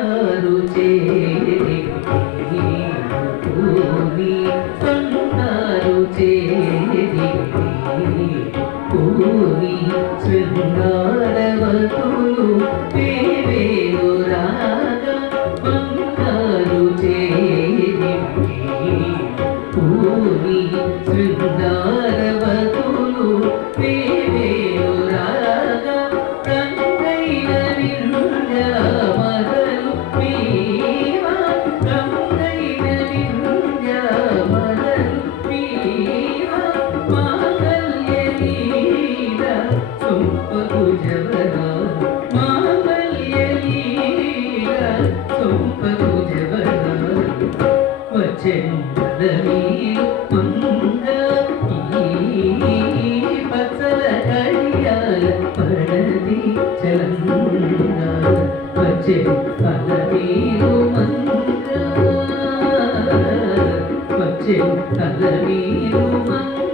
బంగారు చేరి పూని బంగారు చేరి పూని శృంగారవతులు వేవేరు రాగా బంగారు చేరి పూని శృంగారవతులు వేవేరు రాగా రంగైన వింధ్య మదలు మీవా రంగైన వింధ్య మదలు మీవా మాంగళ్య లీల సొంపకు జవరా మాంగళ్య లీల సొంపకు జవరా వచ్చెందల మీరు మంగ ఈ పచ్చల కడియాల పడది చలంగా వచ్చెందల మీరు మంగ వచ్చెందల మీరు మంగ